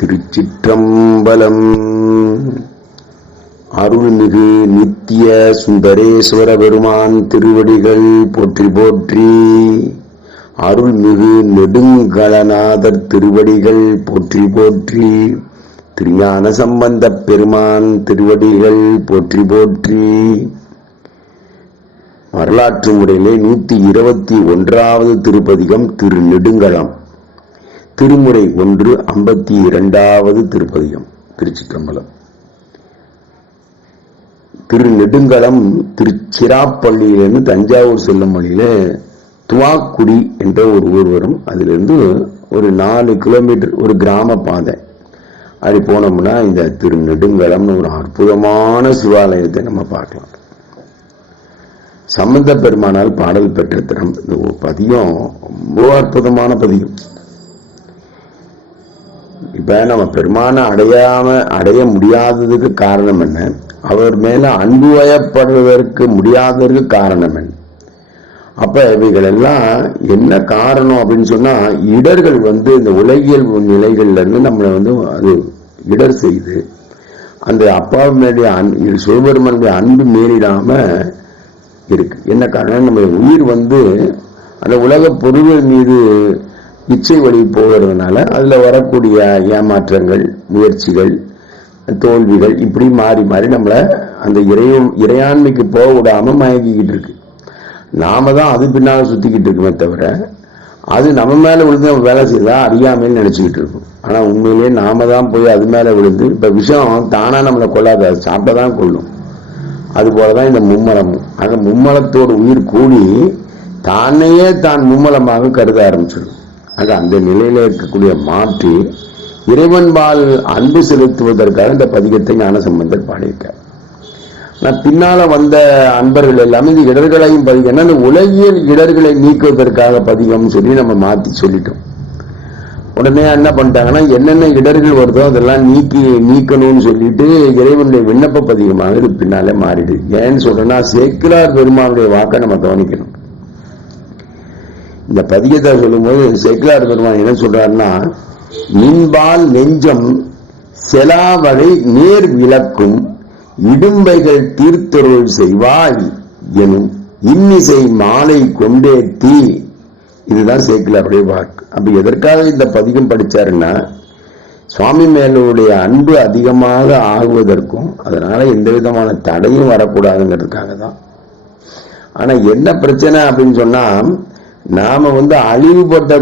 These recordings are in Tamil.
திருச்சிற்றம்பலம். அருள்மிகு நித்திய சுந்தரேஸ்வர பெருமான் திருவடிகள் போற்றி போற்றி. அருள்மிகு நெடுங்கலநாதர் திருவடிகள் போற்றி போற்றி. திருஞான சம்பந்தப் பெருமான் திருவடிகள் போற்றி போற்றி. வரலாற்று முறையிலே 121வது திருப்பதிகம் திரு நெடுங்கலம். திருமுறை 1 52வது திருப்பதிகம். திருச்சிற்றம்பலம். திரு நெடுங்கலம் திருச்சிராப்பள்ளியிலிருந்து தஞ்சாவூர் செல்லும் வழியில துவாக்குடி என்ற ஒரு ஊர் வரும். அதிலிருந்து ஒரு 4 கிலோமீட்டர் ஒரு கிராம பாதை. அப்படி போனோம்னா இந்த திரு நெடுங்கலம்னு ஒரு அற்புதமான சிவாலயத்தை நம்ம பார்க்கலாம். சம்பந்த பெருமானால் பாடல் பெற்ற திறம் இந்த பதியம் ரொம்ப அற்புதமான பதியம். இப்ப நம்ம பெருமான அடைய முடியாததுக்கு காரணம் என்ன? அவர் மேல அன்பு வயப்படுவதற்கு முடியாததற்கு காரணம் என்ன? அப்ப இவைகள் எல்லாம் என்ன காரணம் அப்படின்னு சொன்னா, இடர்கள் இந்த உலகியல் நிலைகள்ல இருந்து நம்மளை அது இடர் செய்து அந்த அப்பாவுடைய சிவபெருமானுடைய அன்பு மீறிடாம இருக்கு. என்ன காரணம்? நம்ம உயிர் அந்த உலக பொருள்கள் மீது இச்சை வழி போகிறதுனால அதுல வரக்கூடிய ஏமாற்றங்கள், முயற்சிகள், தோல்விகள் இப்படி மாறி மாறி நம்மளை அந்த இறையாண்மைக்கு போக விடாம மயக்கிக்கிட்டு இருக்கு. நாம தான் அது பின்னால சுத்திக்கிட்டு இருக்குமே தவிர, அது நம்ம மேல விழுந்து நம்ம வேலை செய்தா அறியாமைன்னு நினைச்சுக்கிட்டு இருக்கும். ஆனா உண்மையிலேயே நாம தான் போய் அது மேல விழுந்து, இப்ப விஷயம் தானா நம்மளை கொள்ளாது, அது சாப்பிட்டதான் கொள்ளும். அது போலதான் இந்த மும்மலமும். ஆக மும்மலத்தோடு உயிர் கூடி தானையே தான் மும்மலமாக கருத ஆரம்பிச்சிடும். ஆக அந்த நிலையில இருக்கக்கூடிய மாற்றி இறைவன்பால் அன்பு செலுத்துவதற்காக இந்த பதிகத்தை ஞானசம்பந்தர் பாடியிருக்கார். நான் பின்னால வந்த அன்பர்கள் எல்லாமே இந்த இடர்களையும் பதிகம், அந்த உலகியல் இடர்களை நீக்குவதற்காக பதிகம் சொல்லி நம்ம மாத்தி சொல்லிட்டோம். உடனே என்ன பண்ணிட்டாங்கன்னா, என்னென்ன இடர்கள் வருதோ அதெல்லாம் நீக்கணும்னு சொல்லிட்டு இறைவனுடைய விண்ணப்ப பதிகமாக இது பின்னாலே மாறிடு. ஏன்னு சொல்றேன்னா, சேக்கிழார் பெருமானுடைய வாக்கை நம்ம கவனிக்கணும். இந்த பதிகத்தை சொல்லும் போது சேக்கிழார் பெருமான் என்ன சொல்றாருன்னா, நின்பால் நெஞ்சம் செலாவகை நேர் விளக்கும் இடும்பைகள் தீர்த்தருள் செய்வாய் எனும் இன்னிசை மாலை கொண்டேத்தி. இதுதான் சேக்கிழாருடைய வாக்கு. அப்ப எதற்காக இந்த பதிகம் படிச்சாருன்னா, சுவாமி மேலுடைய அன்பு அதிகமாக ஆகுவதற்கும் அதனால எந்த விதமான தடையும் வரக்கூடாதுங்கிறதுக்காக தான். ஆனா என்ன பிரச்சனை அப்படின்னு சொன்னா, நாம அழிவுபட்ட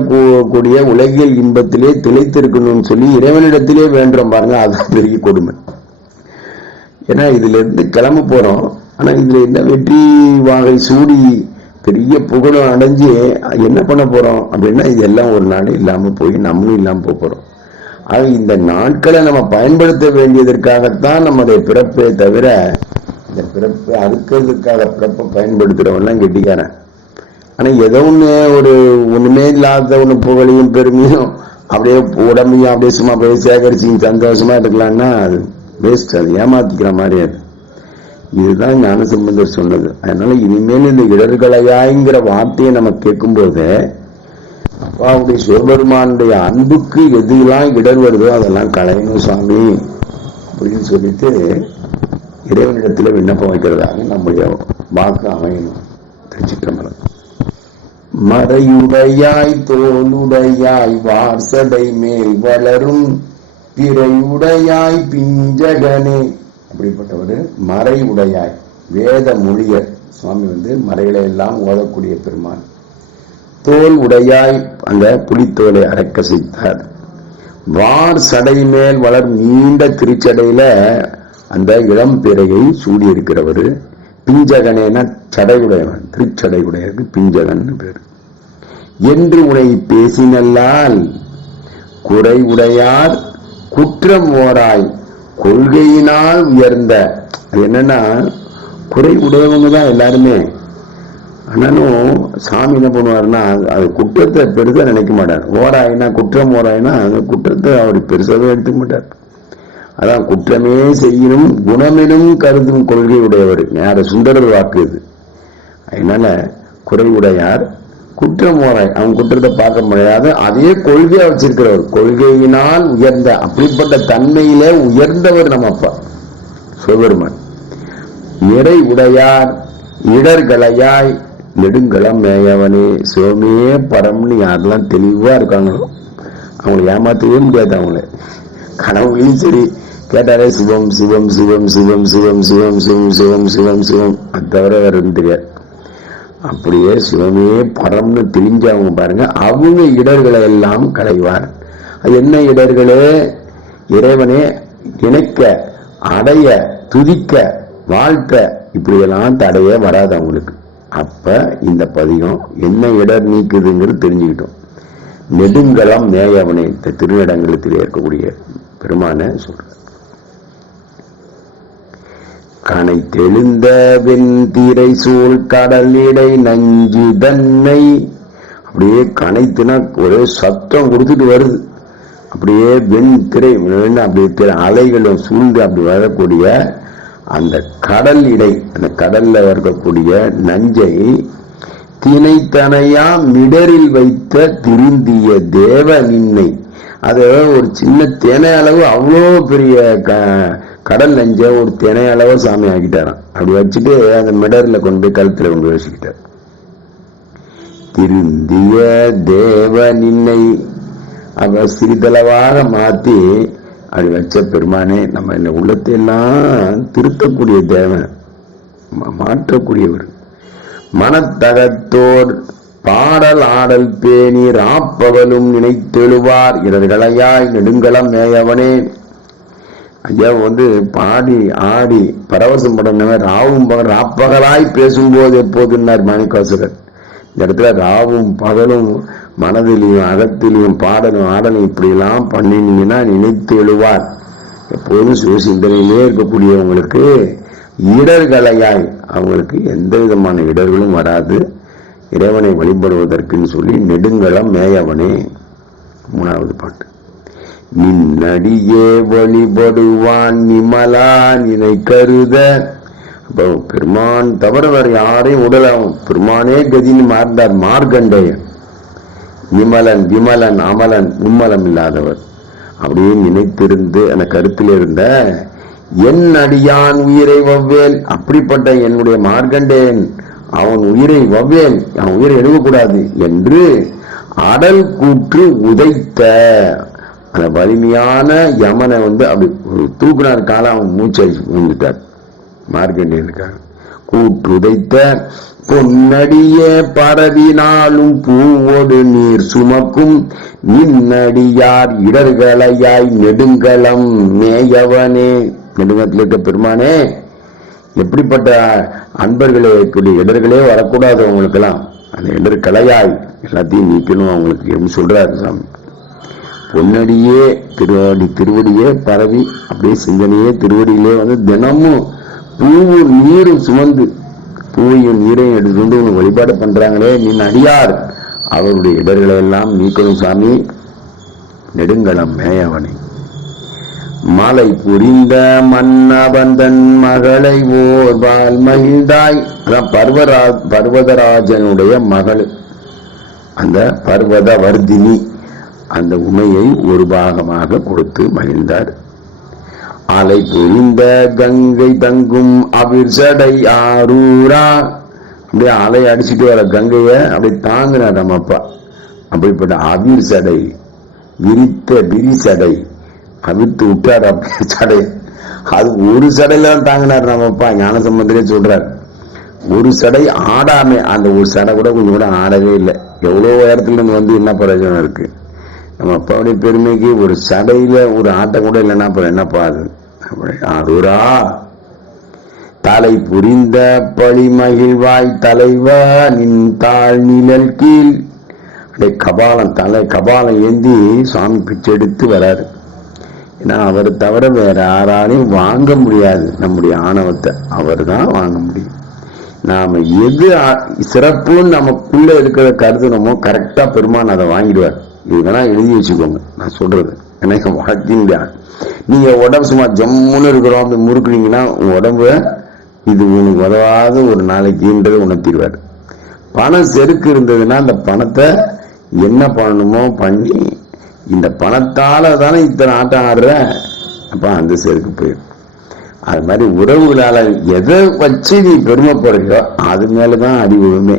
கூடிய உலகியல் இன்பத்திலே திளைத்திருக்கணும்னு சொல்லி இறைவனிடத்திலே வேண்டுறோம் பாருங்க, அதுதான் பெரிய கொடுமை. ஏன்னா இதுல இருந்து கிளம்ப போறோம். ஆனா இதுல என்ன வெற்றி வாகை சூடி பெரிய புகழும் அடைஞ்சு என்ன பண்ண போறோம் அப்படின்னா, இதெல்லாம் ஒரு நாள் இல்லாம போய் நம்மளும் இல்லாம போறோம். ஆக இந்த நாட்களை நம்ம பயன்படுத்த வேண்டியதற்காகத்தான் நம்முடைய பிறப்பே தவிர, இந்த பிறப்பை அறுக்கிறதுக்காக பிறப்பை பயன்படுத்துறவெல்லாம் கெட்டிக்காரன். ஆனா ஏதோ ஒண்ணுமே இல்லாத புகழையும் பெருமையும் அப்படியே உடம்பையும் அப்படியே சும்மா போய் சேகரிச்சு சந்தோஷமா இருக்கலாம்னா அது வேஸ்ட், அது ஏமாத்திக்கிற மாதிரி. அது இதுதான் ஞானசம்பந்தர் சொன்னது. அதனால இனிமேல் இந்த இடர்களையாங்கிற வார்த்தையை நம்ம கேட்கும் போது, அப்பாவுடைய சிவபெருமானுடைய அன்புக்கு எதுலாம் இடர் வருதோ அதெல்லாம் களையணும் சாமி அப்படின்னு சொல்லிட்டு இறைவனிடத்துல விண்ணப்பம் வைக்கிறதாக நம்முடைய வாக்கு அமையணும். திருச்சிற்றம்பலம். மறையுடையாய் தோளுடையாய் வார்சடை மேல் வளரும் பிறையுடையாய் பிஞ்சகனே. அப்படிப்பட்டவர் மறை உடையாய், வேத மொழியர். சுவாமி மறைகளை எல்லாம் ஓதக்கூடிய பெருமான். தோல் உடையாய், அந்த புலித்தோலை அரைக்கசைத்தார். வார் சடை மேல் வளர் நீண்ட திருச்சடையில அந்த இளம் பிறையை சூடி இருக்கிறவர். பிஞ்சகனேன சடையுடையவன், திருச்சடை உடையவருக்கு பிஞ்சகன் பேர். என்று உனை பேசினல்லால் குறை உடையார் குற்றம் ஓராய் கொள்கையினால் உயர்ந்த. அது என்னன்னா, குறை உடையவங்க தான் எல்லாருமே. ஆனாலும் சாமி என்ன பண்ணுவாருன்னா, அது குற்றத்தை பெருசா நினைக்க மாட்டார். ஓராயினா குற்றம் ஓராயினா அந்த குற்றத்தை அவர் பெருசாவே எடுத்துக்க மாட்டார். அதான் குற்றமே செய்யணும் குணமெனும் கருதும் கொள்கை உடையவர். யார சுந்தரர் வாக்கு இது. அதனால குறை உடையார் குற்றம் போறாய், அவன் குற்றத்தை பார்க்க முடியாது. அதே கொள்கையா வச்சிருக்கிறவர், கொள்கையினால் உயர்ந்த அப்படிப்பட்ட தன்மையிலே உயர்ந்தவர் நம்ம அப்பா சிவபெருமான். நிறை உடையார் இடர்களையாய் நெடுங்களம் மேயவனே. சிவமே பரம்னு யாரெல்லாம் தெளிவா இருக்காங்களோ அவங்களை ஏமாற்றவே முடியாது. அவங்கள கனவுலையும் சரி கேட்டாலே சிவம் சிவம் சிவம் சிவம் சிவம் சிவம் சிவம் சிவம் சிவம் சிவம், அது தவிர வேற ஒன்றும் தெரியாது. அப்படியே சிவமே பரம்னு தெரிஞ்சவங்க பாருங்க, அவங்க இடர்களை எல்லாம் களைவார். அது என்ன இடர்களே? இறைவனே நினைக்க, அடைய, துதிக்க, வாழ்க்க, இப்படியெல்லாம் தடைய வராது அவங்களுக்கு. அப்ப இந்த பதிகம் என்ன இடர் நீக்குதுங்கிறது தெரிஞ்சுக்கிட்டோம். நெடுங்கலம் மேயவனே, இந்த திருநடங்கலத்தில் இருக்கக்கூடிய பெருமான சொல்ற. கனை தெழுந்த வெண்திரை சூழ் கடலிடை நஞ்சு தன்னை. அப்படியே கனைத்துனா ஒரே சத்தம் கொடுத்துட்டு வருது. அப்படியே வெண்திரை அப்படியே அலைகளும் சூழ்ந்து அப்படி வரக்கூடிய அந்த கடல் இடை, அந்த கடல்ல இருக்கக்கூடிய நஞ்சை திணைத்தனையா மிடரில் வைத்த திருந்திய தேவ நின்னை. அது ஒரு சின்ன தேனை அளவு, அவ்வளோ பெரிய கடல் நஞ்ச ஒரு தினை அளவு சாமி ஆக்கிட்டாராம். அப்படி வச்சுட்டு அந்த மிடர்ல கொண்டு போய் கழுத்துல கொண்டு வச்சுக்கிட்டார். திருந்திய தேவ நின்னை அவ சிறிதளவாக மாத்தி அப்படி வச்ச பெருமானே, நம்ம இந்த உள்ளத்தை எல்லாம் திருத்தக்கூடிய தேவன், மாற்றக்கூடியவர். மனத்தகத்தோர் பாடல் ஆடல் பேணி ராப்பகலும் நினைத்தெழுவார் இடர்களையாய் நெடுங்கலம் மேயவனே. ஐயா பாடி ஆடி பரவசம் படனவன் ராவும் பகல் ராப்பகலாய் பேசும்போது எப்போதுன்னார் மாணிக்காசுரர். இந்த இடத்துல ராவும் பகலும் மனதிலையும் அகத்திலையும் பாடலும் ஆடலும் இப்படி எல்லாம் பண்ணினீங்கன்னா நினைத்து எழுவார். எப்போதும் சிவசிந்தனையிலே இருக்கக்கூடியவங்களுக்கு இடர்களையாய் அவங்களுக்கு எந்த விதமான இடர்களும் வராது. இறைவனை வழிபடுவதற்குன்னு சொல்லி நெடுங்கலம் மேயவனே. 3வது பாட்டு. நின்னடியே வழிபடுவான் நிமலா நினை கருத. அப்போ பெருமான் தவிர வேற யாரையும் உடலாம், பெருமானே கதின்னு மாறினார் மார்கண்டேயன். நிமலன் விமலன் அமலன் உம்மலம் இல்லாதவர். அப்படியே நினைத்திருந்து அந்த கருத்தில் இருந்த என் அடியான் உயிரை வவ்வேல். அப்படிப்பட்ட என்னுடைய மார்கண்டேயன் அவன் உயிரை வவ்வேல், அவன் உயிரை எழுவக்கூடாது என்று அடல் கூற்று உதைத்த அந்த வலிமையான யமனை அப்படி தூக்குனார் கால. அவன் மூச்சை வந்துட்டார் மார்கண்டேயனுக்காக. கூற்று உதைத்த பொன்னடிய பரவினாலும் பூவோடு நீர் சுமக்கும் நின்னடியார் இடர்களையாய் நெடுங்கலம் மேயவனே. நெடுங்கத்தில் இருக்க பெருமானே, எப்படிப்பட்ட அன்பர்களே இடர்களே வரக்கூடாது அவங்களுக்கெல்லாம், அந்த இடர்களையாய் எல்லாத்தையும் நீக்கணும் அவங்களுக்கு எப்படி சொல்றாரு சாமி. பொன்னடியே திருவடியே பரவி அப்படியே சிந்தனையே திருவடியிலே தினமும் பூவும் நீரும் சுமந்து பூவையும் நீரையும் எடுத்து உனக்கு வழிபாடு பண்றாங்களே நின் அடியார், அவருடைய இடர்களை எல்லாம் நீக்கணும் சாமி. நெடுங்கலம் மேயவனை. மாலை புரிந்த மன்னபந்தன் மகளை ஓர்வால் மகிழ்ந்தாய். அதான் பர்வதராஜனுடைய மகள், அந்த பர்வத வர்தினி, அந்த உமையை ஒரு பாகமாக கொடுத்து மகிழ்ந்தார். அலை புரிந்த கங்கை தங்கும் அவிர்சடை ஆரூரா. அப்படியே அலை அடிச்சுட்டு வர கங்கைய அப்படி தாங்கினார் நம்ம அப்பா. அப்படிப்பட்ட அவிர்சடை, விரித்த விரிசடை, அவிர்த்து விட்டார் அப்படி சடை. அது ஒரு சடையில தான் தாங்கினார் நம்ம அப்பா. ஞான சம்பந்தரே சொல்றார், ஒரு சடை ஆடாம, அந்த ஒரு சடை கூட கொஞ்சம் கூட ஆடவே இல்லை. எவ்வளவு உயரத்துல இருந்து என்ன பிரயோஜனம் இருக்கு? நம்ம அப்பாவுடைய பெருமைக்கு ஒரு சடையில ஒரு ஆட்டம் கூட இல்லைன்னா அப்புறம் என்னப்பா அது? ஆரூரா தலை புரிந்த பழி மகிழ்வாய் தலைவா நின் தாழ் நிழல் கீழ். கபாலம் கபாலம் ஏந்தி சுவாமி பிச்சை எடுத்து வராரு. ஏன்னா அவர் தவிர வேற யாராலையும் வாங்க முடியாது நம்முடைய ஆணவத்தை, அவர் தான் வாங்க முடியும். நாம எது சிறப்புன்னு நமக்குள்ள இருக்கிற கருதுனமோ கரெக்டா பெருமான் அதை வாங்கிடுவார். இதெல்லாம் எழுதி வச்சுக்கோங்க நான் சொல்றது. எனக்கு வாழ்க்கைங்க நீங்க உடம்பு சும்மா ஜம்முன்னு இருக்கிறோம் அப்படி முறுக்குனீங்கன்னா உங்க உடம்பு இது உனக்கு உதவாத ஒரு நாளைக்குன்றது உணர்த்திடுவார். பணம் செருக்கு இருந்ததுன்னா அந்த பணத்தை என்ன பண்ணணுமோ பண்ணி, இந்த பணத்தால தானே இத்தனை ஆட்டம் ஆடுற, அப்ப அந்த செருக்கு போயிடும். அது மாதிரி உறவுகளால எதை வச்சு நீ பெருமைப்படுறியோ அது மேலதான் அறிவுமே.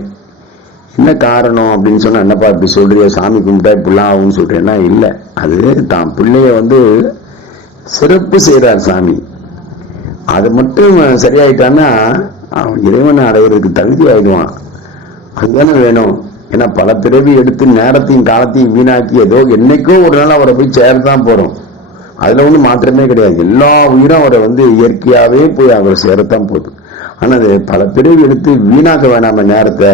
என்ன காரணம் அப்படின்னு சொன்னா, என்னப்பா இப்படி சொல்றியோ, சாமி கும்பிட்டா இப்படிலாம் ஆகும்னு சொல்றேன்னா, இல்லை, அது தான் பிள்ளைய சிறப்பு செய்யறார் சாமி. அது மட்டும் சரியாயிட்டான்னா அவன் இறைவனை அடைகிறதுக்கு தகுதி ஆயிடுவான். அதுதானே வேணும். ஏன்னா பல பிறவி எடுத்து நேரத்தையும் காலத்தையும் வீணாக்கி ஏதோ என்னைக்கோ ஒரு நாள் அவரை போய் சேரத்தான் போறோம். அதுல ஒன்றும் மாற்றமே கிடையாது. எல்லா உயிரும் அவரை இயற்கையாவே போய் அவரை சேரத்தான் போகுது. ஆனா அது பல பிறவி எடுத்து வீணாக்க வேணாம நேரத்தை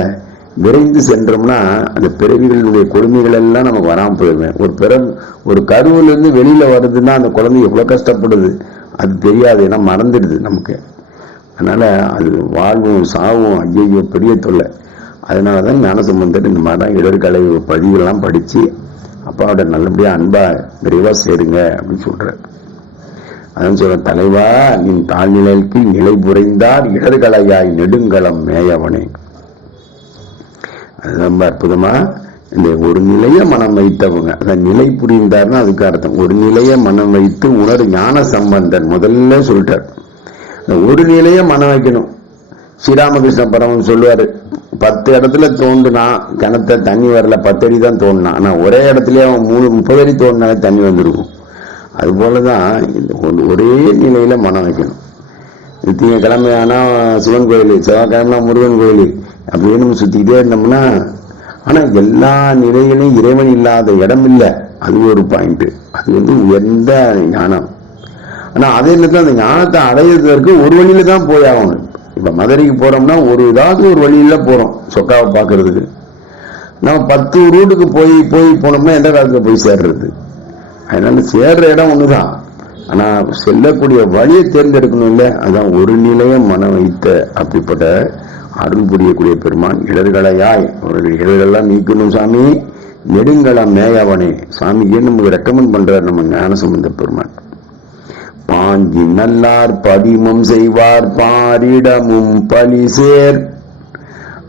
விரைந்து சென்றோம்னா அந்த பிறவிகளுடைய கொடுமைகள் எல்லாம் நமக்கு வராமல் போயிடுவேன். ஒரு கருவில இருந்து வெளியில வருதுன்னா அந்த குழந்தை எவ்வளவு கஷ்டப்படுது அது தெரியாது. ஏன்னா மறந்துடுது நமக்கு. அதனால அது வாழ்வும் சாவும் ஐயோ பெரிய தொல்லை. அதனாலதான் ஞானசம்பந்தர் இந்த மாதிரிலாம் இடர்கலை பதிவுகள்லாம் படிச்சு அப்பாவோட நல்லபடியா அன்பா விரைவா சேருங்க அப்படின்னு சொல்ற. அதான் சொல்ற, தலைவா நின் தாழ்நிலைக்கு நிலை புரைந்தார் இடர்களையாய் நெடுங்களம் மேயவனே. அது ரொம்ப அற்புதமா இந்த ஒரு நிலைய மனம் வைத்தவங்க, அதான் நிலை புரிந்தார்னா அதுக்கு அர்த்தம் ஒரு நிலைய மனம் வைத்து உணர் ஞான சம்பந்தன் முதல்ல சொல்லிட்டார். ஒரு நிலைய மனம் வைக்கணும். ஸ்ரீராமகிருஷ்ண பரமன் சொல்லுவாரு, 10 இடத்துல தோண்டுனா கிணத்த தண்ணி வரல, 10 அடி தான் தோண்டினான். ஆனா ஒரே இடத்துலயே அவன் 30 அடி தோண்டினாலே தண்ணி வந்துருக்கும். அது போலதான் ஒரே நிலையில மனம் வைக்கணும். திங்கக்கிழமை ஆனா சிவன் கோயில், செவ்வாய்க்கிழமை முருகன் கோயில் அப்படின்னு சுத்திக்கிட்டே இருந்தோம்னா, ஆனா எல்லா நிலையிலும் இறைவன் இல்லாத இடம் இல்லை. அது ஒரு பாயிண்ட். அது உயர்ந்த ஞானம். ஆனா அதே நேரத்தில் அந்த ஞானத்தை அடையிறதுக்கு ஒரு வழியில தான் போய் ஆகணும். இப்ப மதுரைக்கு போறோம்னா ஏதாவது ஒரு வழியில போறோம் சொக்காவை பாக்குறதுக்கு. நம்ம 10 ரூட்டுக்கு போனோம்னா எந்த காலத்துல போய் சேர்றது? அதனால சேர்ற இடம் ஒண்ணுதான், ஆனா செல்லக்கூடிய வழியை தேர்ந்தெடுக்கணும் இல்ல. அதான் ஒரு நிலைய மனம் வைத்த அப்படிப்பட்ட அருள் புரியக்கூடிய பெருமான். இடர்களையாய் அவர்கள் இடர்களெல்லாம் நீக்கணும் சாமி, நெடுங்களம் மேயவனே. சாமிக்கு நமக்கு ரெக்கமெண்ட் பண்றார் நம்ம ஞானசம்பந்த பெருமான். பாங்கி நல்லார் படிமம் செய்வார் பாரிடமும் பலி சேர்.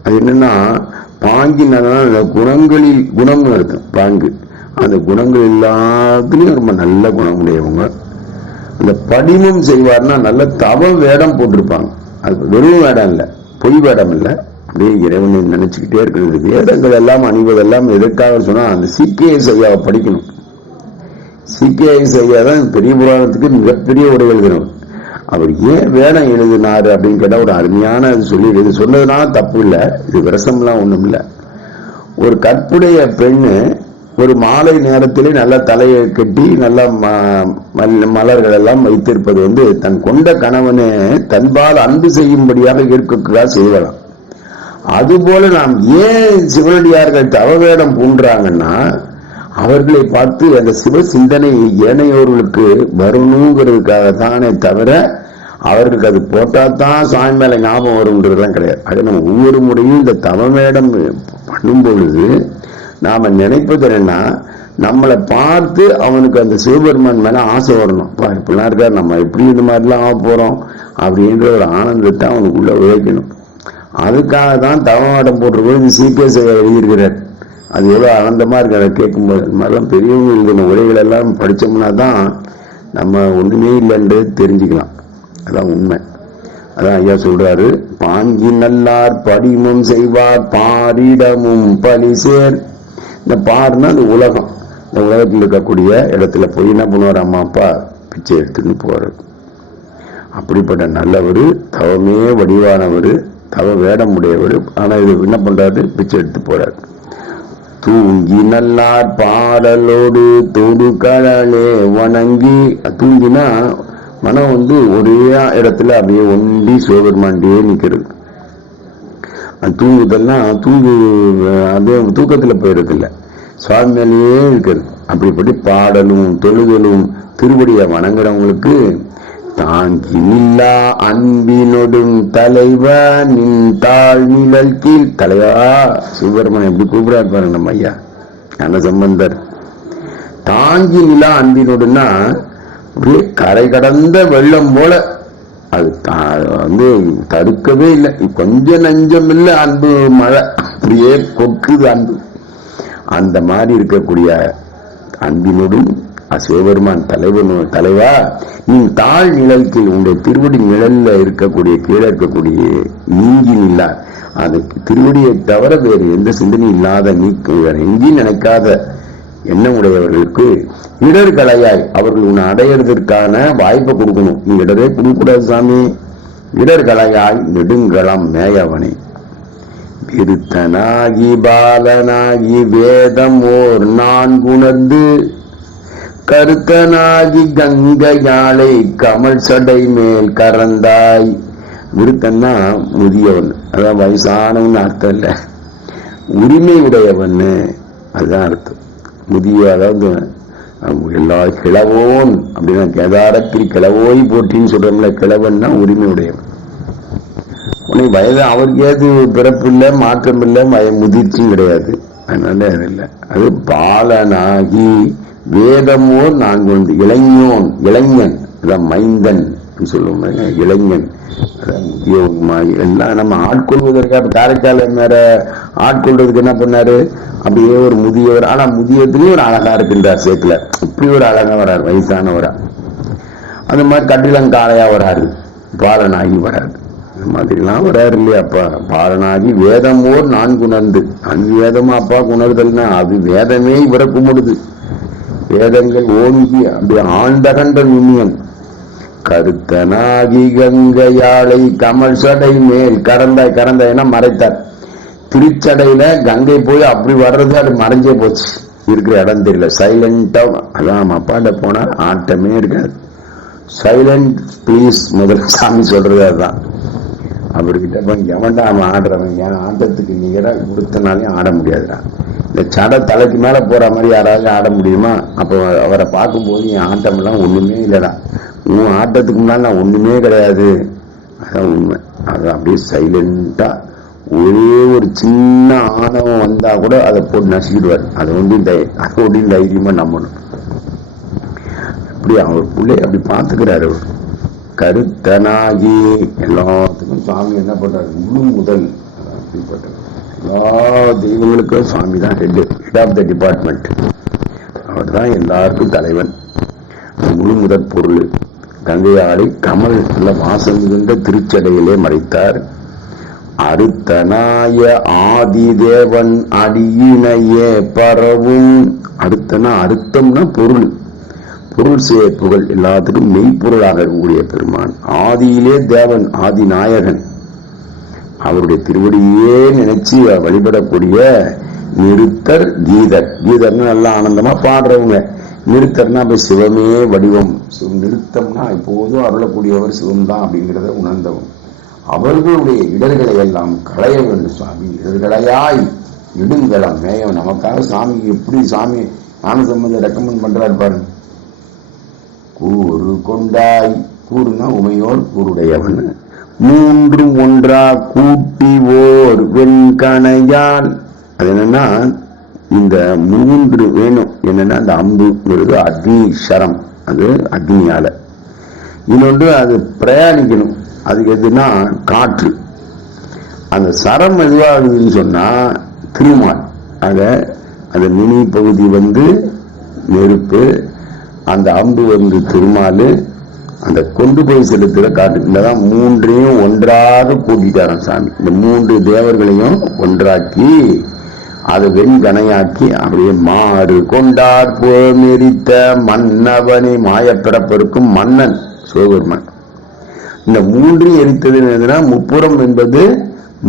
அது என்னன்னா பாங்கி நல்ல குணங்களில் குணம் இருக்கு பாங்கு. அந்த குணங்கள் எல்லாத்துலயும் ரொம்ப நல்ல குணமுடையவங்க. அந்த படிமம் செய்வார்னா நல்ல தவ வேடம் போட்டிருப்பாங்க. அது வெறும் வேடம் இல்லை, பொய் வேடம் இல்லை, அப்படியே இறைவனை நினைச்சுக்கிட்டே இருக்கிறது. வேதங்கள் எல்லாம் அணிவதெல்லாம் எதற்காக சொன்னா அந்த சிகேஎஸ் ஐயாவை படிக்கணும். சிகேஎஸ் ஐயா தான் பெரிய புராணத்துக்கு மிகப்பெரிய உரை எழுதினவர். அவர் ஏன் வேடம் எழுதினாரு அப்படின்னு கேட்டா ஒரு அருமையான இது சொன்னதுனால தப்பு இல்லை, இது விரசம்லாம் ஒண்ணும் இல்லை. ஒரு கற்புடைய பெண்ணு ஒரு மாலை நேரத்திலே நல்ல தலையை கட்டி நல்ல மலர்கள் எல்லாம் வைத்திருப்பது தன் கொண்ட கணவனை தன்பால் அன்பு செய்யும்படியாக ஏற்க செய்யலாம். அதுபோல நாம் ஏன் சிவனடியார்கள் தவவேடம் பூன்றாங்கன்னா அவர்களை பார்த்து அந்த சிவ சிந்தனை ஏனையோர்களுக்கு வரணுங்கிறதுக்காக தானே தவிர அவர்களுக்கு அது போட்டாதான் சாமி மேல ஞாபகம் வரும்ன்றதுலாம் கிடையாது. அது நம்ம ஒவ்வொரு முறையும் இந்த தவவேடம் பண்ணும் பொழுது நாம நினைப்பது என்னன்னா, நம்மளை பார்த்து அவனுக்கு அந்த சிவபெருமான் மேல ஆசை வரணும். இப்படிலாம் இருக்காரு, நம்ம எப்படி இந்த மாதிரிலாம் ஆக போறோம் அப்படின்ற ஒரு ஆனந்தத்தை அவனுக்குள்ள உழைக்கணும். அதுக்காக தான் தவமாடம் போட்டிருக்கோம். இது சீக்கிரம் எழுதியிருக்கிறார். அது எவ்வளவு ஆனந்தமா இருக்கு அதை கேட்கும்போது. இந்த மாதிரிலாம் பெரியவங்க எழுதின உரைகள் எல்லாம் படிச்சோம்னா தான் நம்ம ஒண்ணுமே இல்லைன்னு தெரிஞ்சுக்கலாம். அதான் உண்மை. அதான் ஐயா சொல்றாரு, பாங்கி நல்லார் படிமம் செய்வார் பாரிடமும் பலி சேர். இந்த பாருன்னா அந்த உலகம், இந்த உலகத்தில் இருக்கக்கூடிய இடத்துல போய் என்ன பண்ணுவார், அம்மா அப்பா பிச்சை எடுத்துன்னு போறாரு. அப்படிப்பட்ட நல்லவர், தவமே வடிவானவர், தவ வேடம் உடையவர். ஆனா இது என்ன பண்றாரு, பிச்சை எடுத்து போறாரு. தூங்கி நல்லார் பாடலோடு தொடு கடலே வணங்கி. தூங்கினா மனம் ஒரே இடத்துல அப்படியே ஒண்டி சிவபெருமாண்டியே நிக்கிறது. தூங்குதெல்லாம் அப்படியே தூக்கத்துல போயிடுறது இல்லை, சுவாமி மேலேயே இருக்கிறது. அப்படிப்பட்ட பாடலும் தொழுதலும் திருவடியை வணங்குறவங்களுக்கு தாங்கி நில்லா அன்பினொடும் தலைவா நின் தாழ் நிழல் கீழ். தலைவா சிவபெருமான் எப்படி கூப்பிடாரு பாருங்க நம்ம ஐயா ஞான சம்பந்தர். தாங்கி நிலா அன்பினோடுன்னா அப்படியே கரை கடந்த வெள்ளம் போல அது தடுக்கவே இல்லை. கொஞ்சம் நஞ்சம் இல்லை அன்பு மழை அப்படியே கொக்குது அன்பு. அந்த மாதிரி இருக்கக்கூடிய அன்பினோடும் சிவபெருமான் தலைவா, நீ தாழ் நிழலுக்கு உங்களுடைய திருவடி நிழல்ல இருக்கக்கூடிய கீழே இருக்கக்கூடிய நீங்கி நில்லா, அது திருவடியை தவிர வேறு எந்த சிந்தனையும் இல்லாத நீக்க வேற எங்கேயும் நினைக்காத எண்ணம் உடையவர்களுக்கு இடர்களையாய் அவர்கள் உன்னை அடையிறதற்கான வாய்ப்பை கொடுக்கணும். நீ இடரே கொடுக்கூடாது சாமி. இடர்களையாய் நெடுங்களம் மேயவனே, விருத்தனாகி பாலனாகி வேதம் ஓர் நான் உணர்ந்து கருத்தனாகி கங்கையாளை கமல் சடை மேல் கறந்தாய். விருத்தன்னா முதியவன், அதான் வயசானவன் அர்த்தம் இல்ல, உரிமை உடையவன் அதுதான் அர்த்தம். முதிய, அதாவது எல்லா கிழவோன் அப்படின்னா கேதாரத்தில் கிழவோய் போட்டின்னு சொல்றோம்ல, கிழவன்னா உரிமை உடையவன். உனக்கு வயது அவருக்கு ஏது பிறப்பு இல்லை, மாற்றம் இல்லை, முதிர்ச்சியும் கிடையாது. அதனால அது இல்லை. அது பாலனாகி வேதமோ நான் வந்து இளைஞன், இளைஞன் அதான் மைந்தன் சொல்லுவோம், இளைஞன் எல்லாம் நம்ம ஆட்கொள்வதற்காக காரைக்கால மேல ஆட்கொள்றதுக்கு என்ன பண்ணாரு, அப்படியே ஒரு முதியவர். ஆனா முதியத்துலயும் ஒரு அழகா இருக்கின்றார் சேர்க்கல, இப்படி ஒரு அழகா வராரு வயசானவரா. அந்த மாதிரி கட்டிலங்காலையா வராரு, பாலனாகி வராரு, இந்த மாதிரிலாம் வராரு இல்லையா. அப்பா பாலனாகி வேதமோர் நான் உணர்ந்து, அஞ்சு வேதமா அப்பா உணர்தல்னா அது வேதமே இவரை கும்பிடுது. வேதங்கள் ஓங்கி அப்படி ஆண்டகன்ற நுண்ணியன். கருத்தனாகி கங்கையாளை கமல் சடை மேல் கறந்தாய். கறந்தாய்னா மறைத்தார். திருச்சடையில கங்கை போய் அப்படி வர்றது அது மறைஞ்சே போச்சு, இருக்கிற இடம் தெரியல, சைலண்டா. அதான் அப்பாண்ட போனா ஆட்டமே இருக்காது. சைலண்ட் ப்ளீஸ் முதல் சாமி சொல்றது அதுதான். அவர்கிட்ட போய் எவன்டா அவன் ஆடுறவன், என் ஆட்டத்துக்கு நிகரா கொடுத்தனாலையும் ஆட முடியாதுடா. இந்த சடை தலைக்கு மேல போற மாதிரி யாராவது ஆட முடியுமா? அப்போ அவரை பார்க்கும்போது என் ஆட்டம் எல்லாம் ஒண்ணுமே இல்லடா, உன் ஆட்டத்துக்கு முன்னாடி நான் ஒண்ணுமே கிடையாது. அதான் உண்மை. அது அப்படியே சைலண்டா ஒரே ஒரு சின்ன ஆணவம் வந்தா கூட அதை போட்டு நசுக்கிடுவார். அதை ஒன்றும் தைரியமா நம்பணும். அப்படி அவர் பிள்ளை அப்படி பார்த்துக்கிறாரு. அவர் கருத்தனாகி எல்லாத்துக்கும் சாமி என்ன பண்றாரு, முழு முதல் அப்படிப்பட்ட எல்லா தெய்வங்களுக்கும் சாமி தான் ஹெட் ஆஃப் த டிபார்ட்மெண்ட். அவர் தான் எல்லாருக்கும் தலைவன், முழு முதற் பொருள். கங்கையாளை கமல் வாசம் மிகுந்த திருச்சடையிலே மறைத்தார். அறுத்தனாய ஆதி தேவன் அடியினையே பரவும். அடுத்தனா அறுத்தம்னா பொருள், பொருள் சேர்ப்புகள் எல்லாத்துக்கும் மெய்ப்பொருளாக இருக்கக்கூடிய பெருமான். ஆதியிலே தேவன், ஆதி நாயகன், அவருடைய திருவடியே நினைச்சு வழிபடக்கூடிய நிறுத்தர் கீதர். கீதர்னா நல்லா ஆனந்தமா பாடுறவங்க. நிறுத்தர்னா இப்ப சிவமே வடிவம். நிறுத்தம்னா இப்போதும் அருளக்கூடியவர் சிவம் தான் அப்படிங்கிறத உணர்ந்தவன். அவர்களுடைய இடர்களை எல்லாம் களைய வேண்டும் சுவாமி. இடர்களையாய் இடுங்களம் மேயம். நமக்காக சாமி எப்படி சாமி ஞான சம்பந்தம் ரெக்கமெண்ட் பண்றாரு பாருங்க. கூறு கொண்டாய், கூறுனா உமையோர் கூருடையவன். மூன்று ஒன்றா கூட்டி ஓர் வெண்கணையால். அது என்னன்னா இந்த மூன்று வேணும். என்னன்னா அந்த அம்புங்கிறது அக்னி சரம், அது அக்னியால. இன்னொன்று அது பிரயாணிக்கணும், அதுக்கு எதுனா காற்று. அந்த சரம் எதுவாகுதுன்னு சொன்னா திருமால். ஆக அந்த நுனி பகுதி வந்து நெருப்பு, அந்த அம்பு வந்து திருமால், அந்த கொண்டு போய் செலுத்துற காற்று. இந்ததான் மூன்றையும் ஒன்றாக கூட்டிட்டாராம் சாமி. இந்த மூன்று தேவர்களையும் ஒன்றாக்கி அதை வெண்கணையாக்கி அப்படியே மாறு கொண்டார் போமெரித்த மன்னவனை மாயப்பிறப்பிற்கும் மன்னன் சிவபெருமான். இந்த மூன்றையும் எரித்தது என்னதுன்னா முப்புறம் என்பது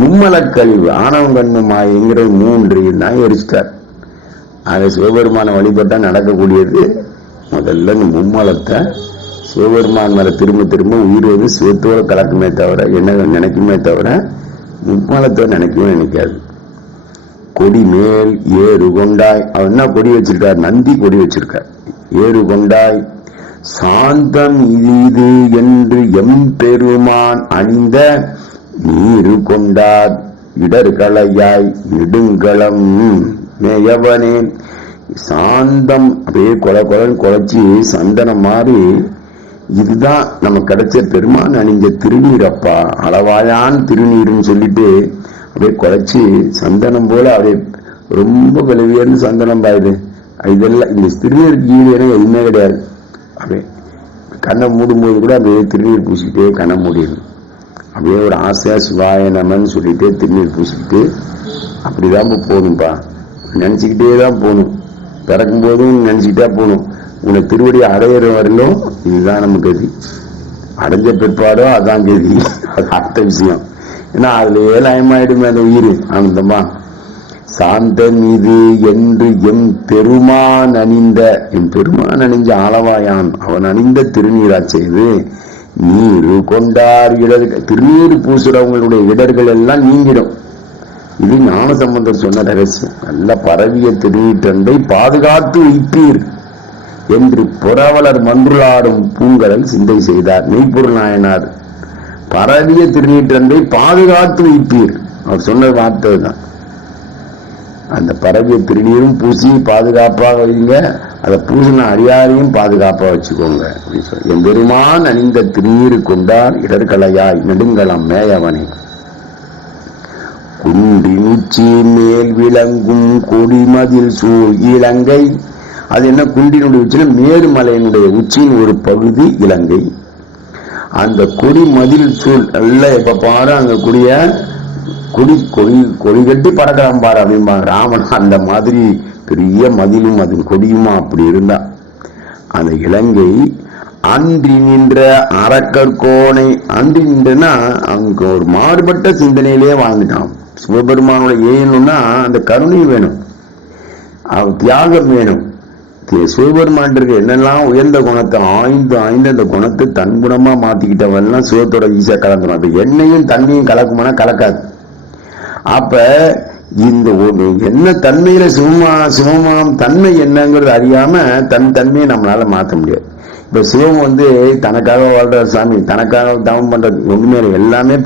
மும்மலக்கழிவு, ஆணவம் கண்ணு மாயங்கிற மூன்றையும் தான் எரிச்சிட்டார். ஆக சிவபெருமான வழிபட்டா நடக்கக்கூடியது முதல்ல இந்த மும்மலத்தை சிவபெருமான் மேல திரும்ப திரும்ப உயிர் வந்து சிவத்தோட கலக்குமே தவிர என்ன நினைக்குமே தவிர மும்மலத்தோட நினைக்கவே நினைக்காது. கொடி மேல் ஏறு கொண்டாய். அவர் என்ன கொடி வச்சிருக்கார்? நந்தி கொடி வச்சிருக்கார். ஏறு கொண்டாய் சாந்தம் இது என்று எம் பெருமான் அணிந்த நீரு கொண்டார் இடர்களையாய் நெடுங்களம் மேயவனே. சாந்தம் அப்படியே கொலை கொலைன்னு குலைச்சி சந்தனம் மாதிரி இதுதான் நம்ம கிடைச்ச பெருமான் அணிஞ்ச திருநீரப்பா, அளவாயான் திருநீர்னு சொல்லிட்டு அப்படியே குறைச்சி சந்தனம் போல அப்படியே ரொம்ப விளைவியர்னு சந்தனம் பாயுது. இதெல்லாம் இந்த திருநீருக்கு ஈடு எதுவுமே கிடையாது. அப்படியே கண்ணை மூடும்போது கூட அப்படியே திருநீர் பூசிக்கிட்டே கண்ணை மூடிடும். அப்படியே ஒரு ஆசையா சிவாய நமன்னு சொல்லிட்டே திருநீர் பூசிக்கிட்டு அப்படிதான் போகணும்பா. நினைச்சுக்கிட்டே தான் போகணும். பிறக்கும் போதும் நினைச்சுக்கிட்டே போகணும். உன்னை திருவடி அடையிற வரலும் இதுதான் நம்ம கதி. அடைஞ்ச பிற்பாடோ அதான் கதி. அது அடுத்த விஷயம். ஏன்னா அதுல ஏழாயமாயிடுமே அந்த உயிர் ஆனந்தமா. சாந்தன் இது என்று எம் பெருமான் அணிந்த, என் பெருமான் அணிஞ்ச ஆளவாயான் அவன் அணிந்த திருநீரா செய்து நீரு கொண்டார் இடர்கள். திருநீர் பூசுறவங்களுடைய இடர்கள் எல்லாம் நீங்கிடும். இது ஞானசம்பந்தர் சொன்ன ரகசியம். நல்ல பரவிய திருநீற்றண்டை பாதுகாத்து வைப்பீர் என்று புறவலர் மன்றுளாடும் பூங்கடல் சிந்தை செய்தார் மெய்ப்பொருள் நாயனார். பரவிய திருநீற்றண்டை பாதுகாத்து வைப்பீர் அவர் சொன்ன வார்த்தை தான். அந்த பரவிய திருநீரும் பூசி பாதுகாப்பாக வைங்க, அதை பூசின அடியாரையும் பாதுகாப்பா வச்சுக்கோங்க அப்படின்னு சொல்லி. என் பெருமான் அணிந்த திருநீரு கொண்டார் இடர்களையாய் நெடுங்கலம் மேயவனை குன்றின் உச்சி மேல் விளங்கும் கொடிமதில் சூழ் இலங்கை. அது என்ன, குன்றினுடைய உச்சியில மேருமலையினுடைய உச்சியின் ஒரு பகுதி இலங்கை. அந்த கொடி மதில் சூழ் நல்ல எப்ப பாரு அங்க கூடிய கொடி கட்டி பறக்கலாம் பாரு அப்படிம்பாங்க ராமன். அந்த மாதிரி பெரிய மதிலும் அதன் கொடியுமா அப்படி இருந்தா அந்த இலங்கை. அன்றி நின்ற அரக்கற்கோணை. அன்றி நின்றனா அவங்க ஒரு மாறுபட்ட சிந்தனையிலேயே வாழ்ந்துட்டான். சிவபெருமானோட ஏயணும்னா அந்த கருணை வேணும், தியாகம் வேணும். சிவபெருமான் இருக்க என்னெல்லாம் உயர்ந்த குணத்தை ஆய்ந்து அந்த குணத்தை தன் குணமா மாத்திக்கிட்டவெல்லாம் சிவத்தோட ஈஸியா கலந்துடும். அப்ப எண்ணெயும் தண்ணியும் கலக்குமானா கலக்காது. அப்ப இந்த என்ன தன்மையில சிவமாம் தன்மை என்னங்கிறது அறியாம தன் தன்மையை நம்மளால மாற்ற முடியாது. இப்ப சிவம் தனக்காக வாழ்ற சாமி, தனக்காக தவம் பண்றது ஒண்ணுமே எல்லாமே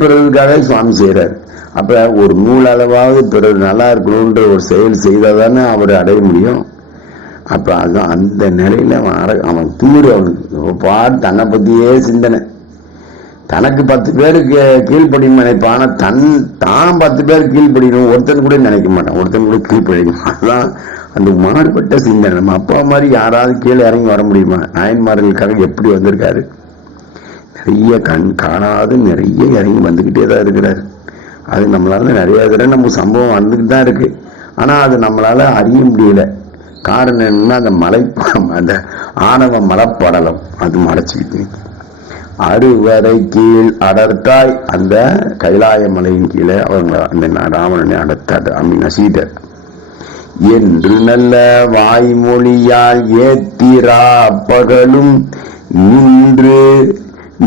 பிறருக்காக சுவாமி செய்யறாரு. அப்ப ஒரு நூல் அளவாவது பிறர் நல்லா இருக்கணும்ன்ற ஒரு செயல் செய்தாதானே அவர் அடைய முடியும். அப்ப அதுதான் அந்த நிலையில அவன் திமிரு. அவனுக்கு பார் தன்னை பத்தியே சிந்தனை. தனக்கு 10 பேருக்கு கீழ்ப்படியும் நினைப்பான். ஆனா தான் 10 பேர் கீழ்ப்படிக்கணும் ஒருத்தன் கூட நினைக்க மாட்டான், ஒருத்தன் கூட கீழ்ப்படிக்கணும். அதுதான் அந்த மாறுபட்ட சிந்தனை. நம்ம அப்பா மாதிரி யாராவது கீழே இறங்கி வர முடியுமா? நாயன்மார்களுக்காக எப்படி வந்திருக்காரு, நிறைய கண் காணாது நிறைய இறங்கி வந்துகிட்டே தான் இருக்கிறாரு. அது நம்மளால நிறைய தடவை நம்ம சம்பவம் வந்துட்டு தான் இருக்கு. ஆனா அது நம்மளால அறிய முடியல. காரணம் என்னன்னா அந்த ஆணவ மலப்படலம் அது மறைச்சிக்கிட்டு. அறுவரை கீழ் அடர்த்தாய். அந்த கைலாய மலையின் கீழே அவங்க அந்த ராவணனை அடர்த்தார், நசீட்டர் என்று நல்ல வாய்மொழியால் ஏத்திரா பகலும் நின்று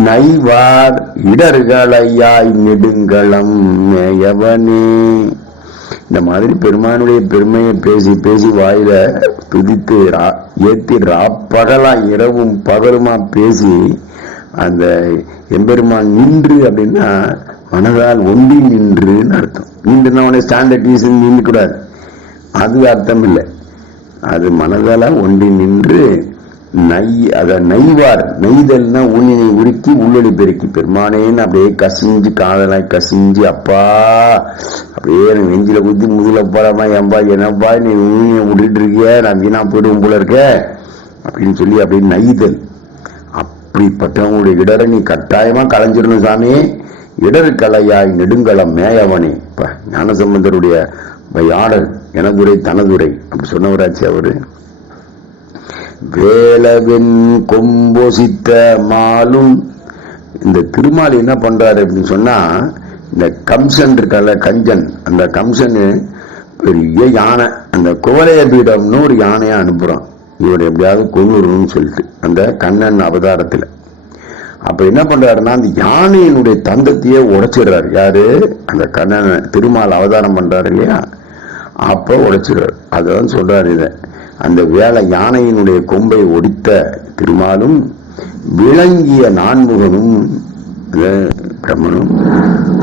நைவார் இடர்களையாய் நெடுங்களம் மேயவனே. இந்த மாதிரி பெருமானுடைய பெருமையை பேசி பேசி வாயில துதித்து ஏத்தி ராப்பகலா இரவும் பகலுமா பேசி அந்த எம்பெருமான் நின்று அப்படின்னா மனதால் ஒண்டி நின்றுன்னு அர்த்தம். நின்றுனா உடனே ஸ்டாண்டர்ட் நின்று கூடாது, அது அர்த்தம் இல்லை. அது மனதால ஒண்டி நின்று நைவார். நெய்தல்னா ஊனினை உருக்கி உள்ளொலி பெருக்கி பெருமானேன்னு அப்படியே கசிஞ்சு காதலாய் கசிஞ்சு அப்பா அப்படியே எனக்கு நெஞ்சில குத்தி முதுல போறாமா ஏன்பா என்னப்பா நீ ஊனியை விட்டுட்டு இருக்கிய, நான் வீணா போயிடுவோம் போல இருக்க அப்படின்னு சொல்லி அப்படியே நெய்தல். அப்படிப்பட்டவங்களுடைய இடரை நீ கட்டாயமா கலைஞ்சிடணும் சாமி. இடரு கலையாய் நெடுங்கலம் மேயவனே. இப்ப ஞானசம்பந்தருடைய யாடல் எனதுரை தனதுரை அப்படி சொன்னவராச்சு அவரு. வேலவென் கொம்பொசித்த மாலும். இந்த திருமால் என்ன பண்றாரு அப்படின்னு சொன்னா, இந்த கம்சன் இருக்கல கஞ்சன், அந்த கம்சன் பெரிய யானை, அந்த குவலய பீடம்னு ஒரு யானையா அனுப்புறான். இவர் எப்படியாவது கொன்னுறணும்னு சொல்லிட்டு அந்த கண்ணன் அவதாரத்துல. அப்ப என்ன பண்றாருன்னா அந்த யானையினுடைய தந்தத்தையே உடைச்சிடுறாரு. யாரு? அந்த கண்ணன் திருமால் அவதாரம் பண்றாரு இல்லையா, அப்ப உடைச்சிடுறாரு. அதான் சொல்றாரு இத. அந்த வேலை யானையினுடைய கொம்பை ஒடித்த திருமாலும் விளங்கிய நான்முகனும் பிரம்மனும்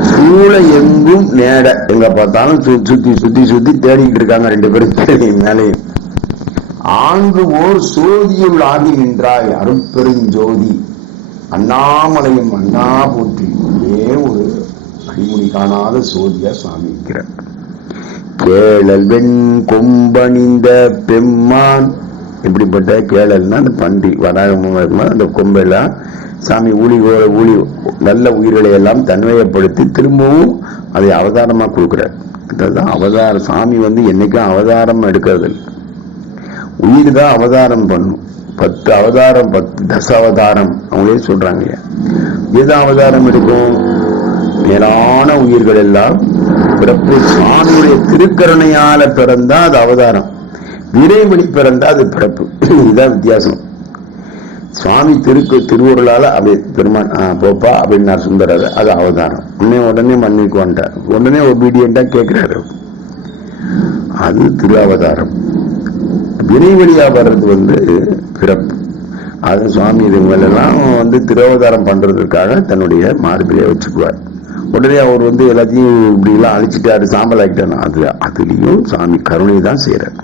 சூழ எங்கும் நேட, எங்க பார்த்தாலும் சுத்தி சுத்தி சுத்தி தேடிக்கிட்டு இருக்காங்க 2 பேரும் மேலையும். ஆங்கு ஓர் சோதியுள் ஆகி நின்றாய் அருட்பெருஞ்சோதி அண்ணாமலையும் அண்ணா போற்றி. ஒரே ஒரு அடிமுடி காணாத சோதியா சுவாமி இருக்கிறார். கேளல் வெண் கொம்பணிந்த பெம்மான். எப்படிப்பட்ட கேளல்னா அந்த பன்றி வராகமா இருக்குமா அந்த கொம்பெல்லாம் சாமி ஊழி நல்ல உயிர்களை எல்லாம் தன்மையப்படுத்தி திரும்பவும் அதை அவதாரமா கொடுக்கிறார். அதுதான் அவதாரம். சாமி என்னைக்கும் அவதாரம் எடுக்கிறது இல்லை, உயிர் தான் அவதாரம் பண்ணும். 10 அவதாரம் 10 தச அவதாரம் அவங்களே சொல்றாங்க. எது அவதாரம் எடுக்கும்? மேலான உயிர்கள் எல்லாம் பிறப்பு சுவாமியுடைய திருக்கருணையால பிறந்தா அது அவதாரம், விரைவழி பிறந்தா அது பிறப்பு. இதுதான் வித்தியாசம். சுவாமி திருவுருளால அப்படி பெருமான் போப்பா அப்படின்னார் சுந்தரர், அது அவதாரம். உடனே மண்ணுக்கு வந்துட்டார், உடனே ஒபீடியண்டா கேட்கிறாரு, அது திரு அவதாரம். விரைவழியா வர்றது பிறப்பு. அது சுவாமி இதுங்களெல்லாம் திருவதாரம் பண்றதுக்காக தன்னுடைய மார்பிலே வச்சுக்குவார். உடனே அவர் எல்லாத்தையும் இப்படி எல்லாம் அழிச்சிட்டாரு, சாம்பல் ஆக்கிட்டாரு. அதுலயும் சாமி கருணை தான் செய்யறார்.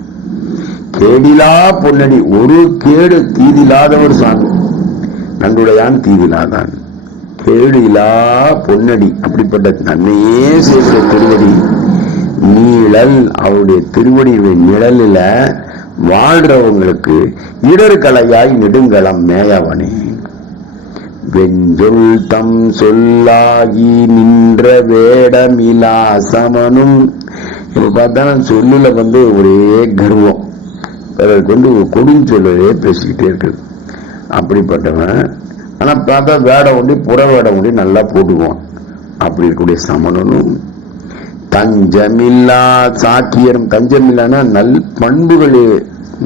கேடிலா பொன்னடி, ஒரு கேடு தீதில்லாத ஒரு சாமி. நன்றுடையான் தீதிலாதான், கேடிலா பொன்னடி. அப்படிப்பட்ட நன்மையே செய்கிற திருவடி நீழல். அவருடைய திருவடியுடைய நிழலில வாழ்றவங்களுக்கு இடர்கலையாய் நெடுங்கலம் மேயவனே. வெஞ்சொல் தம் சொல்லாகி நின்ற வேடமிலா சமனும். இப்ப பார்த்தா சொல்லுல ஒரே கர்வம், அதற்கு ஒரு கொடுன்னு சொல்லவே பேசிக்கிட்டே இருக்குது. அப்படிப்பட்டவன் ஆனா பார்த்தா வேடம் உண்டி புற வேடம் உண்டி நல்லா போட்டுக்குவான். அப்படி இருக்கக்கூடிய சமணனும் தஞ்சமில்லா சாக்கியரும். தஞ்சமில்லான நல் பண்புகளே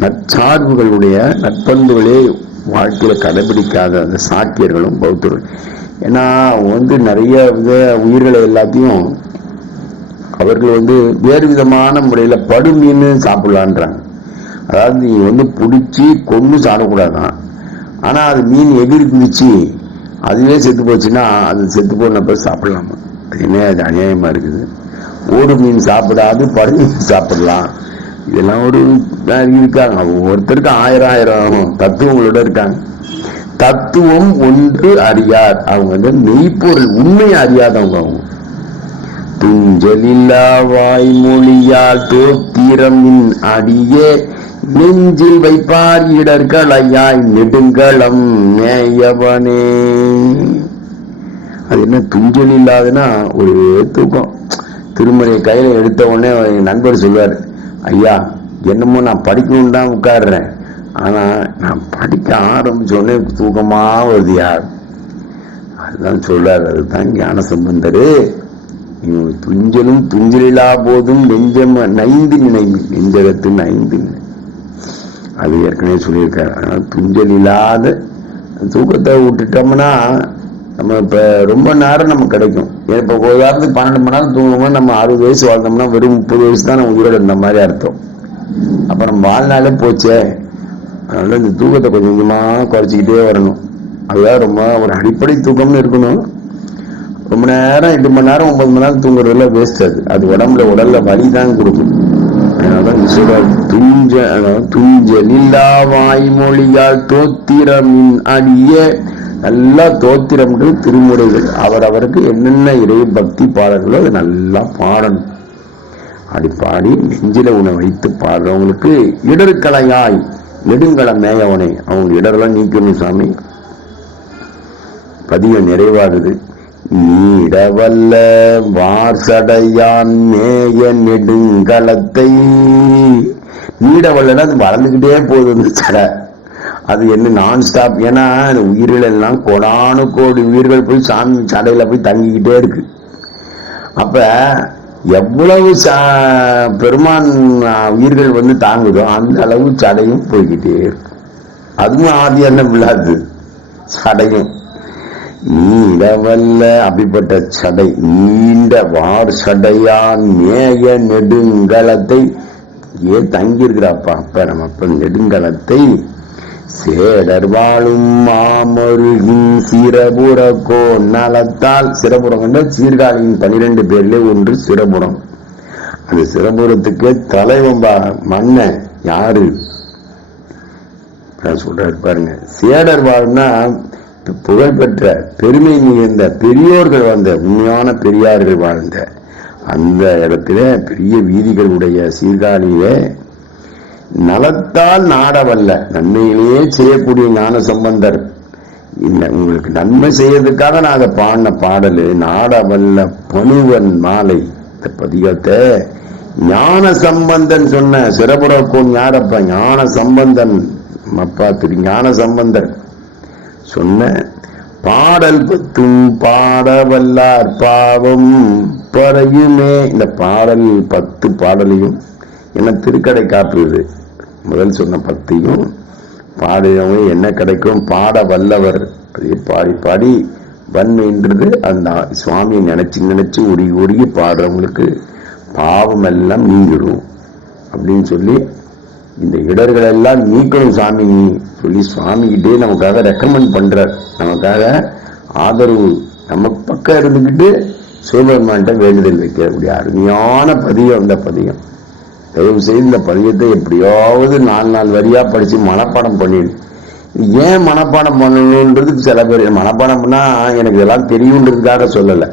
நற்சார்புகளுடைய நற்பண்புகளே வாழ்க்கையில கடைபிடிக்காத அந்த சாக்கியர்களும் பௌத்தர்கள். ஏன்னா நிறைய உயிர்களை எல்லாத்தையும் அவர்கள் வேறு விதமான முறையில படு மீன் சாப்பிடலான்றாங்க. அதாவது நீ பிடிச்சி கொண்டு சாப்பிடக்கூடாதான். ஆனா அது மீன் எதிரி குதிச்சு அதுவே செத்து போச்சுன்னா அது செத்து போனப்ப சாப்பிடலாமா? என்ன அது அநியாயமா இருக்குது. ஓடு மீன் சாப்பிடாது படு மீன் சாப்பிடலாம். இதெல்லாம் ஒரு இருக்காங்க. ஒருத்தருக்கு 1000 தத்துவங்களோட இருக்காங்க. தத்துவம் ஒன்று அறியார். அவங்க மெய்ப்பொருள் உண்மையை அறியாதவங்க. அவங்க துஞ்சலில்லா வாய்மொழியால் தோத்திரமின் அடியே நெஞ்சில் வைப்பார் இடர்களையாய் நெடுங்களம் மேயவனே. அது என்ன துஞ்சல் இல்லாதுன்னா ஒரு தூக்கம். திருமறையை கையில எடுத்த உடனே என் நண்பர் சொல்வார், ஐயா என்னமோ நான் படிக்கணும் தான் உட்காடுறேன், ஆனா நான் படிக்க ஆரம்பிச்சோடனே தூக்கமா வருது யார். அதுதான் சொல்றாரு. அதுதான் ஞான சம்பந்தரு. துஞ்சலும் துஞ்சலிலா போதும் நெஞ்சம் நைந்து நினைவு, நெஞ்சகத்து நைந்து. அது ஏற்கனவே சொல்லியிருக்காரு. அதனால துஞ்சல் இல்லாத தூக்கத்தை விட்டுட்டோம்னா நம்ம இப்ப ரொம்ப நேரம் நமக்கு கிடைக்கும். இப்ப உதாரணத்துக்கு 12 மணி நேரம் தூங்கும்போது நம்ம 60 வயசு வாழ்ந்தோம்னா வெறும் 30 வயசு தான் நம்ம உயிரோட இந்த மாதிரி அர்த்தம். அப்ப நம்ம வாழ்நாளே போச்சே. அதனால இந்த தூக்கத்தை கொஞ்சம் கொஞ்சமா குறைச்சிக்கிட்டே வரணும். அதுதான் ரொம்ப ஒரு அடிப்படை தூக்கம்னு இருக்கணும். ரொம்ப நேரம் 8 மணி நேரம் 9 மணி நேரம் தூங்குறதுல வேஸ்ட். அது உடல்ல வலி தான் கொடுக்கும். அதனாலதான் துஞ்சலில்லா வாய்மொழியால் தோத்திரமின் அடிய. நல்லா தோத்திரம் திருமுறைகள் அவரவருக்கு என்னென்ன இறை பக்தி பாடல்களோ அதை நல்லா பாடணும். அப்படி பாடி நெஞ்சில உணவை வைத்து பாடுறவங்களுக்கு இடர்களையாய் நெடுங்கள மேயவனே. அவங்க இடரெல்லாம் நீக்கணும் சாமி. பதியம் நிறைவாகுது. நீடவல்ல வார்சடையான் மேய நெடுங்களத்தை. நீடவல்லன்னா அது வளர்ந்துகிட்டே போகுது சடை. அது என்ன நான் ஸ்டாப். ஏன்னா உயிர்கள் எல்லாம் கோடானு கோடி உயிர்கள் போய் சாமி சடையில போய் தங்கிக்கிட்டே இருக்கு. அப்ப எவ்வளவு பெருமான் உயிர்கள் தாங்குதோ அந்த அளவு சடையும் போய்கிட்டே இருக்கு. அதுவும் ஆதி என்ன விழாது சடையும். நீடவல்ல அப்படிப்பட்ட சடை நீண்ட வார் சடையான் மேய நெடுங்களத்தை தங்கி இருக்கிறாப்பா. அப்ப நம்ம அப்ப நெடுங்களத்தை சேடர் வாழும் மாமருகின் சிரபுரக்கோ நலத்தால். சிரபுரம் என்ற சீர்காழியின் 12 பேர்ல ஒன்று சிரபுரம். அந்த சிரபுரத்துக்கு தலைவன் மன்ன யாரு? நான் சொல்றாரு பாருங்க. சேடர் வாழ்னா புகழ்பெற்ற பெருமை மிகுந்த பெரியோர்கள் வாழ்ந்த, உண்மையான பெரியார்கள் வாழ்ந்த அந்த இடத்துல பெரிய வீதிகள் உடைய சீர்காழியே நலத்தால் நாடவல்ல, நன்மையிலேயே செய்யக்கூடிய ஞான சம்பந்தர். உங்களுக்கு நன்மை செய்யறதுக்காக நான் அதை பாடின பாடலு நாடவல்ல பணுவன் மாலை. இந்த பதிகத்தை ஞான சம்பந்தன் சொன்ன சிறப்புறக்கோன் யாரப்ப? ஞான சம்பந்தன் அப்பா திரு ஞான சம்பந்தர் சொன்ன பாடல் பத்தும் பாடவல்லார் பாவம் பறையுமே. இந்த பாடல் 10 பாடலையும் என்ன திருக்கடை காப்புது. முதல் சொன்ன 10ஐயும் பாடினவங்க என்ன கிடைக்கும்? பாட வல்லவர். அதே பாடி பாடி வன்மைன்றது அந்த சுவாமியை நினைச்சு உருகி உருகி பாடுறவங்களுக்கு பாவம் எல்லாம் நீங்கிடும் அப்படின்னு சொல்லி, இந்த இடர்கள் எல்லாம் நீக்கணும் சாமி சொல்லி சுவாமிகிட்டே நமக்காக ரெக்கமெண்ட் பண்றார். நமக்காக ஆதரவு நம்ம பக்கம் இருந்துக்கிட்டு சிவபெருமான்கிட்ட வேண்டுதல் வைக்கக்கூடிய அருமையான பதிகம். இந்த பதிகம் தயவு செய்து இந்த பதிகத்தை எப்படியாவது 4 வரியா படிச்சு மனப்பாடம் பண்ணிடு. ஏன் மனப்பாடம் பண்ணணுன்றது சில பேர் மனப்பாடம் பண்ணா எனக்கு இதெல்லாம் தெரியுன்றதுக்காக சொல்லலை.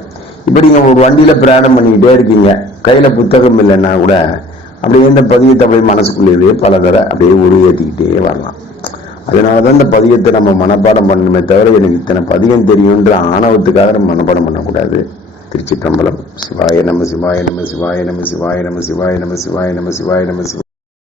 இப்ப நீங்க ஒரு வண்டியில பிரயாணம் பண்ணிக்கிட்டே இருக்கீங்க, கையில புத்தகம் இல்லைன்னா கூட அப்படியே இந்த பதியத்தை அப்படியே மனசுக்குள்ளேயே பல தர அப்படியே உருவேற்றிக்கிட்டே வரலாம். அதனாலதான் இந்த பதியத்தை நம்ம மனப்பாடம் பண்ணணுமே தவிர எனக்கு இத்தனை பதியம் தெரியுன்ற ஆணவத்துக்காக நம்ம மனப்பாடம் பண்ணக்கூடாது. திருச்சிற்றம்பலம். சிவாய நம சிவாய நம சிவாய நம சிவாய நம சிவாய நம சிவாய நம சிவாய நம சிவாய.